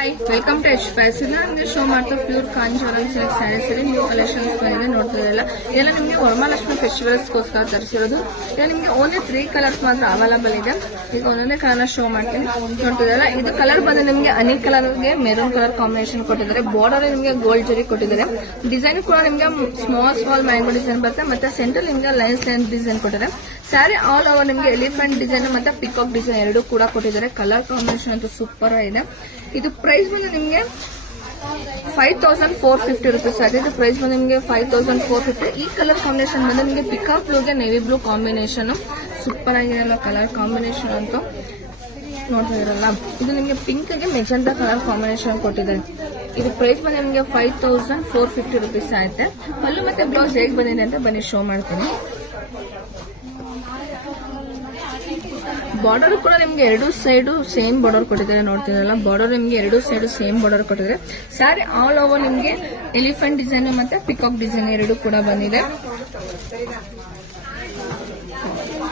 Hi, welcome to H Fashion. ನಿಮಗೆ show ಮಾಡ್ತಾ pure Kanjeevaram silk saris ಅಲ್ಲಿ ನ್ಯೂ ಕಲೆಕ್ಷನ್ಸ್ ಬಂದಿದೆ ನೋಡ್ತಿರಲ್ಲ. ಇದೆಲ್ಲ ನಿಮಗೆ ವರಮಹಾಲಕ್ಷ್ಮಿ ಫೆಸ್ಟಿವಲ್ಸ್ಗೋಸ್ಕರ ತರಿಸಿರೋದು. ಇದು ನಿಮಗೆ ಓನ್ಲಿ 3 ಕಲರ್ಸ್ ಮಾತ್ರ ಅವೈಲೇಬಲ್ ಇದೆ. ಈಗ ಒಂದೊಂದೇ ಕಲರ್ನ ಶೋ ಮಾಡ್ತೀನಿ ನೋಡ್ತಿರಲ್ಲ. ಇದು ಕಲರ್ ಬಂದು ನಿಮಗೆ ಹನಿ ಕಲರ್ಗೆ ಮೆರೂನ್ ಕಲರ್ ಕಾಂಬಿನೇಷನ್ ಕೊಟ್ಟಿದ್ದಾರೆ. ಬಾರ್ಡರ್ ನಿಮಗೆ ಗೋಲ್ಡ್ ಜರಿ ಕೊಟ್ಟಿದ್ದಾರೆ. ಡಿಸೈನ್ ಕೂಡ ನಿಮಗೆ ಸ್ಮಾಲ್ ಮ್ಯಾಂಗೋ ಡಿಸೈನ್ ಬರುತ್ತೆ. ಮತ್ತೆ ಸೆಂಟರ್ ನಿಮಗೆ ಲೈನ್ ಡಿಸೈನ್ ಕೊಟ್ಟಿದ್ದಾರೆ. ಸ್ಯಾರಿ ಆಲ್ ಓವರ್ ನಿಮಗೆ ಎಲಿಫೆಂಟ್ ಡಿಸೈನ್ ಮತ್ತೆ ಪಿಕಾಕ್ ಡಿಸೈನ್ ಎರಡು ಕೂಡ ಕೊಟ್ಟಿದ್ದಾರೆ. ಕಲರ್ ಕಾಂಬಿನೇಷನ್ ಅಂತೂ ಸೂಪರ್ ಆಗಿದೆ. ಇದು ಪ್ರೈಸ್ ಬಂದು ನಿಮಗೆ 5450 ರೂಪೀಸ್ ಆಗಿದೆ. ಇದು ಪ್ರೈಸ್ ಬಂದು ನಿಮಗೆ 5450. ಈ ಕಲರ್ ಕಾಂಬಿನೇಷನ್ ಬಂದು ನಿಮಗೆ ಪಿಕಾಕ್ ಬ್ಲೂಗೆ ನೇವಿ ಬ್ಲೂ ಕಾಂಬಿನೇಷನ್ ಸೂಪರ್ ಆಗಿರಲ್ಲ ಕಲರ್ ಕಾಂಬಿನೇಷನ್ ಅಂತೂ ನೋಡ್ತಾ ಇರಲ್ಲ. ಇದು ನಿಮಗೆ ಪಿಂಕ್ ಗೆ ಮೆಜೆಂಟಾ ಕಲರ್ ಕಾಂಬಿನೇಷನ್ ಕೊಟ್ಟಿದ್ದಾರೆ. ಇದು ಪ್ರೈಸ್ ಬಂದು ನಿಮಗೆ 5450 ರೂಪೀಸ್ ಆಯ್ತೆ. ಪಲ್ಲು ಮತ್ತೆ ಬ್ಲೌಸ್ ಹೇಗೆ ಬಂದಿದೆ ಅಂತ ಬನ್ನಿ ಶೋ ಮಾಡ್ತೀನಿ. ಬಾರ್ಡರ್ ಕೂಡ ನಿಮ್ಗೆ ಎರಡು ಸೈಡ್ ಸೇಮ್ ಬಾರ್ಡರ್ ಕೊಟ್ಟಿದ್ದಾರೆ ನೋಡ್ತಿರಲ್ಲ. ಬಾರ್ಡರ್ ನಿಮ್ಗೆ ಎರಡು ಸೈಡ್ ಸೇಮ್ ಬಾರ್ಡರ್ ಕೊಟ್ಟಿದ್ದಾರೆ. ಸ್ಯಾರಿ ಆಲ್ ಓವರ್ ನಿಮ್ಗೆ ಎಲಿಫೆಂಟ್ ಡಿಸೈನ್ ಮತ್ತೆ ಪಿಕಾಕ್ ಡಿಸೈನ್ ಎರಡು ಕೂಡ ಬಂದಿದೆ.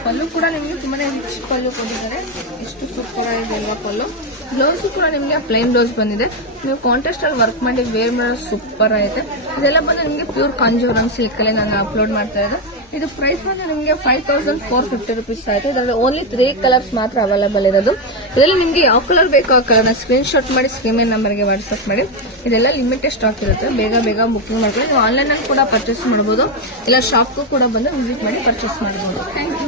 ಪಲ್ಲು ಕೂಡ ನಿಮ್ಗೆ ತುಂಬಾನೇ ರಿಚ್ ಪಲ್ಲು ಕೊಟ್ಟಿದ್ದಾರೆ. ಎಷ್ಟು ಸೂಪರ್ ಆಗಿದೆ ಅಲ್ವಾ ಪಲ್ಲು. ಬ್ಲೌಸ್ ಕೂಡ ನಿಮ್ಗೆ ಪ್ಲೈನ್ ಬ್ಲೌಸ್ ಬಂದಿದೆ. ನೀವು ಕಾಂಟ್ರಾಸ್ಟ್ ಅಲ್ಲಿ ವರ್ಕ್ ಮಾಡಿ ವೇರ್ ಮಾಡೋ ಸೂಪರ್ ಆಗಿದೆ. ಇದೆಲ್ಲ ಬಂದು ನಿಮ್ಗೆ ಪ್ಯೂರ್ ಕಾಂಜೀವರಂ ಸಿಲ್ಕ್ ಅಲ್ಲಿ ನಾನು ಅಪ್ಲೋಡ್ ಮಾಡ್ತಾ ಇದ್ದೆ. ಇದು ಪ್ರೈಸ್ ಬಂದು ನಿಮಗೆ 5450 ರೂಪೀಸ್ ಆಯ್ತು. ಇದರಲ್ಲಿ ಓನ್ಲಿ 3 ಕಲರ್ಸ್ ಮಾತ್ರ ಅವೈಲೇಬಲ್ ಇರೋದು. ಇದರಲ್ಲಿ ನಿಮ್ಗೆ ಯಾವ ಕಲರ್ ಬೇಕೋ ಆ ಕಲರ್ನ ಸ್ಕ್ರೀನ್ ಶಾಟ್ ಮಾಡಿ ಸ್ಕ್ರೀನ್ ನಂಬರ್ಗೆ ವಾಟ್ಸ್ಆಪ್ ಮಾಡಿ. ಇದೆಲ್ಲ ಲಿಮಿಟೆಡ್ ಸ್ಟಾಕ್ ಇರುತ್ತೆ. ಬೇಗ ಬುಕಿಂಗ್ ಮಾಡ್ಕೊಳ್ಳಿ. ನೀವು ಆನ್ಲೈನ್ ಅಲ್ಲಿ ಕೂಡ ಪರ್ಚೇಸ್ ಮಾಡಬಹುದು, ಇಲ್ಲ ಶಾಪ್ಗೂ ಕೂಡ ಬಂದು ವಿಸಿಟ್ ಮಾಡಿ ಪರ್ಚೇಸ್ ಮಾಡಬಹುದು. Thank you.